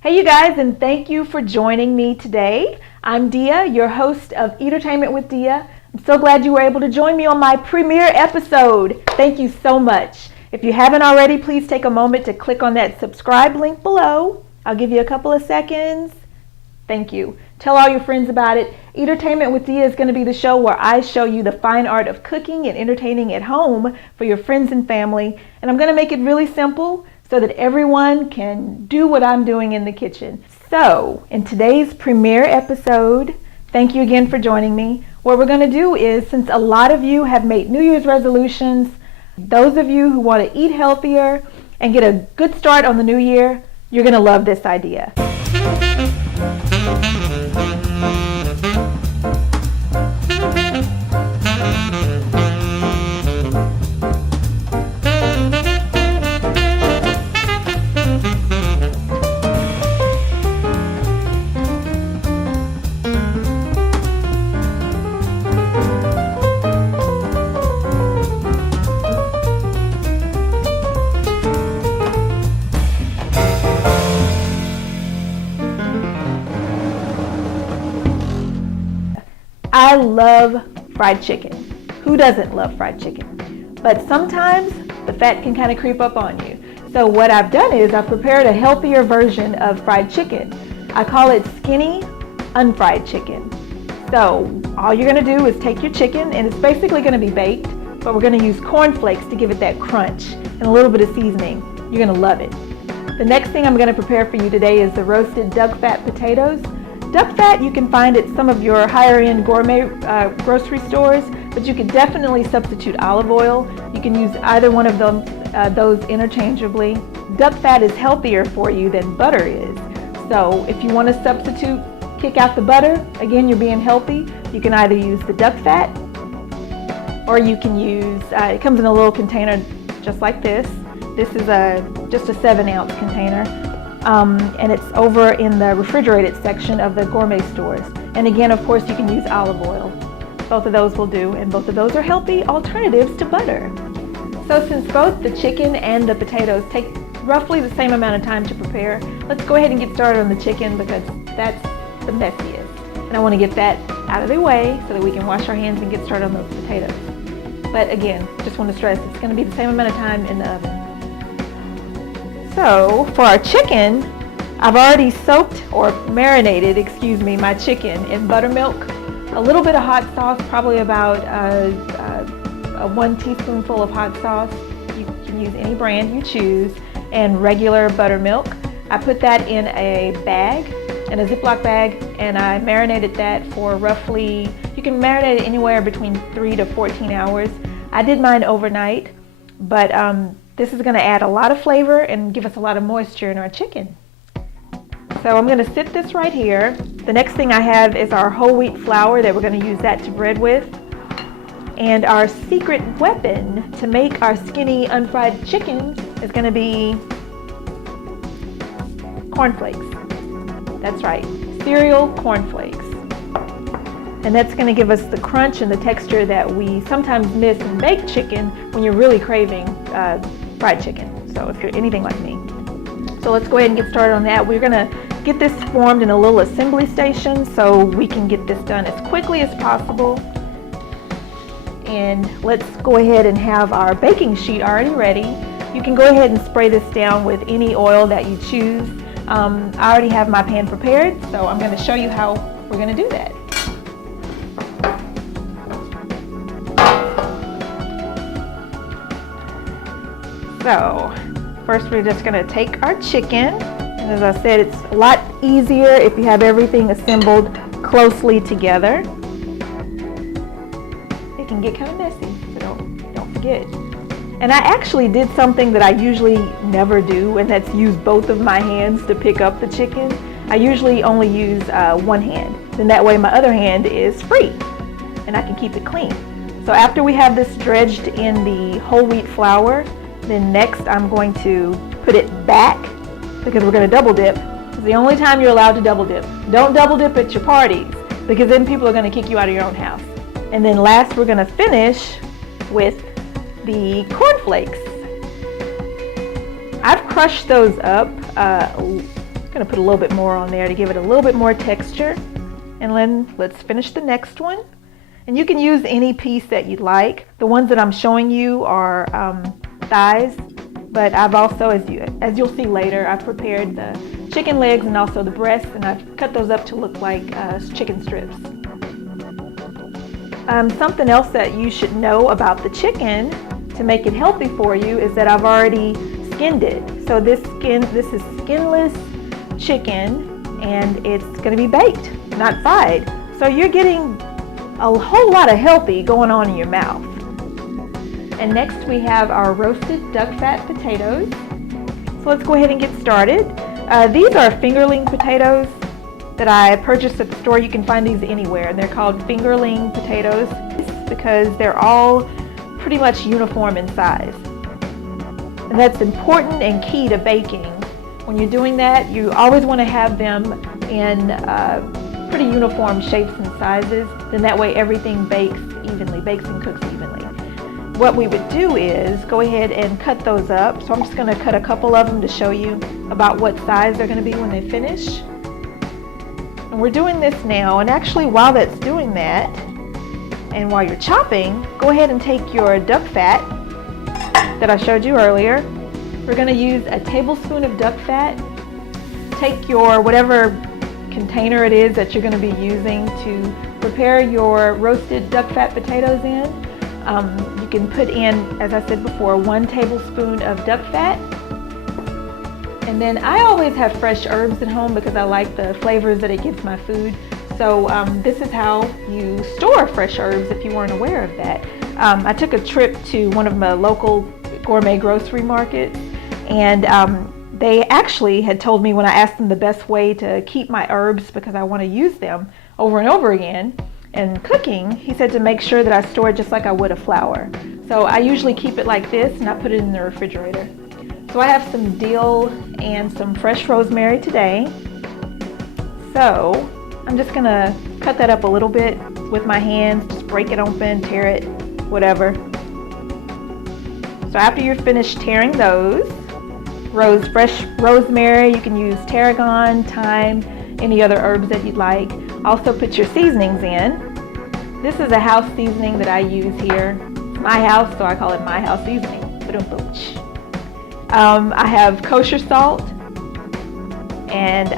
Hey you guys, and thank you for joining me today. I'm Deah, your host of Eatertainment with Deah. I'm so glad you were able to join me on my premiere episode. Thank you so much. If you haven't already, please take a moment to click on that subscribe link below. I'll give you a couple of seconds. Thank you. Tell all your friends about it. Eatertainment with Deah is going to be the show where I show you the fine art of cooking and entertaining at home for your friends and family. And I'm going to make it really simple so that everyone can do what I'm doing in the kitchen. So, in today's premiere episode, thank you again for joining me. What we're going to do is, since a lot of you have made New Year's resolutions, those of you who want to eat healthier and get a good start on the new year, you're going to love this idea. I love fried chicken. Who doesn't love fried chicken? But sometimes the fat can kind of creep up on you. So what I've done is I've prepared a healthier version of fried chicken. I call it skinny unfried chicken. So all you're going to do is take your chicken, and it's basically going to be baked, but we're going to use cornflakes to give it that crunch and a little bit of seasoning. You're going to love it. The next thing I'm going to prepare for you today is the roasted duck fat potatoes. Duck fat you can find at some of your higher-end gourmet grocery stores, but you can definitely substitute olive oil. You can use either one of them, those interchangeably. Duck fat is healthier for you than butter is. So if you want to substitute, kick out the butter, again, you're being healthy. You can either use the duck fat, or you can use, it comes in a little container just like this. This is just a 7-ounce container. And it's over in the refrigerated section of the gourmet stores. And again, of course, you can use olive oil. Both of those will do, and both of those are healthy alternatives to butter. So since both the chicken and the potatoes take roughly the same amount of time to prepare, let's go ahead and get started on the chicken because that's the messiest. And I want to get that out of the way so that we can wash our hands and get started on those potatoes. But again, just want to stress, it's going to be the same amount of time in the oven. So for our chicken, I've already soaked or marinated, my chicken in buttermilk, a little bit of hot sauce, probably about a 1 teaspoonful of hot sauce. You can use any brand you choose, and regular buttermilk. I put that in a bag, in a Ziploc bag, and I marinated that for roughly, you can marinate it anywhere between 3 to 14 hours. I did mine overnight, but this is going to add a lot of flavor and give us a lot of moisture in our chicken. So I'm going to sit this right here. The next thing I have is our whole wheat flour that we're going to use that to bread with. And our secret weapon to make our skinny unfried chicken is going to be cornflakes. That's right, cereal cornflakes. And that's going to give us the crunch and the texture that we sometimes miss in baked chicken when you're really craving fried chicken. So if you're anything like me. So let's go ahead and get started on that. We're going to get this formed in a little assembly station so we can get this done as quickly as possible. And let's go ahead and have our baking sheet already ready. You can go ahead and spray this down with any oil that you choose. I already have my pan prepared, so I'm going to show you how we're going to do that. So first we're just going to take our chicken, and as I said, it's a lot easier if you have everything assembled closely together. It can get kind of messy, so don't forget. And I actually did something that I usually never do, and that's use both of my hands to pick up the chicken. I usually only use one hand, then that way my other hand is free and I can keep it clean. So after we have this dredged in the whole wheat flour, then next I'm going to put it back because we're going to double dip. It's the only time you're allowed to double dip. Don't double dip at your parties because then people are going to kick you out of your own house. And then last we're going to finish with the cornflakes. I've crushed those up I'm going to put a little bit more on there to give it a little bit more texture. And then let's finish the next one. And you can use any piece that you'd like. The ones that I'm showing you are thighs, but I've also, as you'll see later, I've prepared the chicken legs and also the breasts, and I've cut those up to look like chicken strips. Something else that you should know about the chicken to make it healthy for you is that I've already skinned it. So this is skinless chicken, and it's going to be baked, not fried. So you're getting a whole lot of healthy going on in your mouth. And next we have our roasted duck fat potatoes. So let's go ahead and get started. These are fingerling potatoes that I purchased at the store. You can find these anywhere, and they're called fingerling potatoes because they're all pretty much uniform in size. And that's important and key to baking. When you're doing that, you always want to have them in pretty uniform shapes and sizes. Then that way everything bakes and cooks evenly. What we would do is go ahead and cut those up. So I'm just going to cut a couple of them to show you about what size they're going to be when they finish. And we're doing this now, and actually while that's doing that, and while you're chopping, go ahead and take your duck fat that I showed you earlier. We're going to use a tablespoon of duck fat. Take your whatever container it is that you're going to be using to prepare your roasted duck fat potatoes in. You can put in, as I said before, 1 tablespoon of duck fat. And then I always have fresh herbs at home because I like the flavors that it gives my food. So this is how you store fresh herbs if you weren't aware of that. I took a trip to one of my local gourmet grocery markets, and they actually had told me when I asked them the best way to keep my herbs, because I want to use them over and over again in cooking, he said to make sure that I store it just like I would a flour. So I usually keep it like this, and I put it in the refrigerator. So I have some dill and some fresh rosemary today. So I'm just gonna cut that up a little bit with my hands, just break it open, tear it, whatever. So after you're finished tearing those, fresh rosemary, you can use tarragon, thyme, any other herbs that you'd like. Also put your seasonings in. This is a house seasoning that I use here. It's my house, so I call it my house seasoning. I have kosher salt and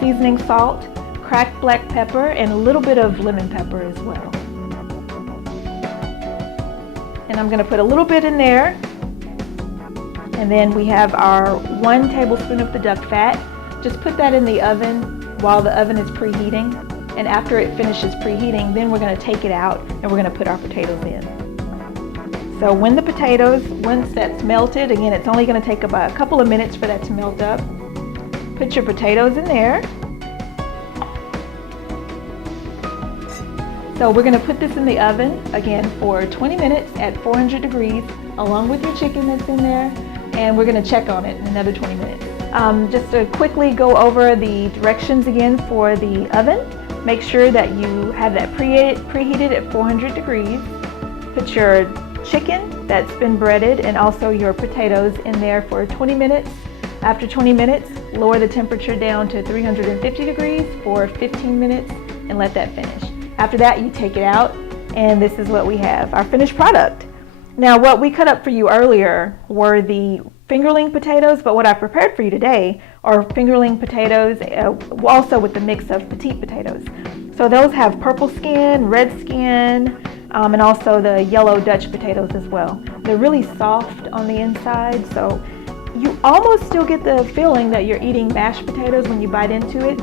seasoning salt, cracked black pepper, and a little bit of lemon pepper as well. And I'm going to put a little bit in there. And then we have our 1 tablespoon of the duck fat. Just put that in the oven while the oven is preheating. And after it finishes preheating, then we're going to take it out and we're going to put our potatoes in. So once that's melted, again, it's only going to take about a couple of minutes for that to melt up. Put your potatoes in there. So we're going to put this in the oven, again, for 20 minutes at 400 degrees, along with your chicken that's in there. And we're going to check on it in another 20 minutes. Just to quickly go over the directions again for the oven. Make sure that you have that preheated at 400 degrees. Put your chicken that's been breaded and also your potatoes in there for 20 minutes. After 20 minutes, lower the temperature down to 350 degrees for 15 minutes and let that finish. After that, you take it out, and this is what we have, our finished product. Now, what we cut up for you earlier were the fingerling potatoes, but what I prepared for you today are fingerling potatoes, also with the mix of petite potatoes. So those have purple skin, red skin, and also the yellow Dutch potatoes as well. They're really soft on the inside, so you almost still get the feeling that you're eating mashed potatoes when you bite into it.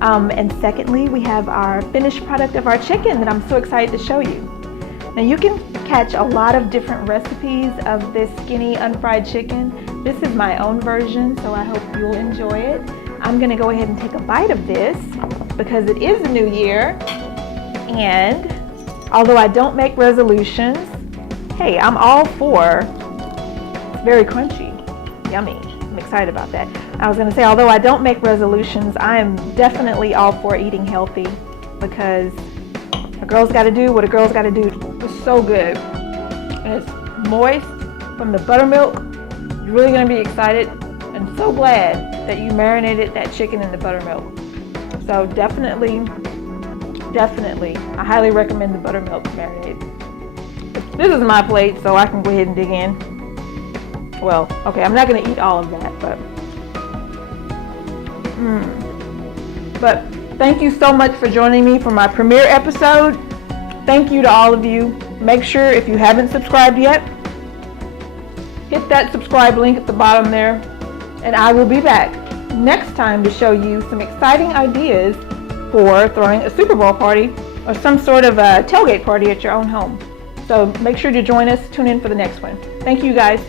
And secondly, we have our finished product of our chicken that I'm so excited to show you. Now you can catch a lot of different recipes of this skinny unfried chicken. This is my own version, so I hope you'll enjoy it. I'm going to go ahead and take a bite of this because it is a new year, and although I don't make resolutions, hey, I'm all for, it's very crunchy, yummy. I'm excited about that. I was going to say, although I don't make resolutions, I am definitely all for eating healthy because a girl's got to do what a girl's got to do. It's so good. And it's moist from the buttermilk. You're really going to be excited. And and so glad that you marinated that chicken in the buttermilk. So definitely, I highly recommend the buttermilk marinade. This is my plate, so I can go ahead and dig in. Well, okay, I'm not going to eat all of that, but thank you so much for joining me for my premiere episode. Thank you to all of you. Make sure, if you haven't subscribed yet, hit that subscribe link at the bottom there, and I will be back next time to show you some exciting ideas for throwing a Super Bowl party or some sort of a tailgate party at your own home. So make sure to join us. Tune in for the next one. Thank you, guys.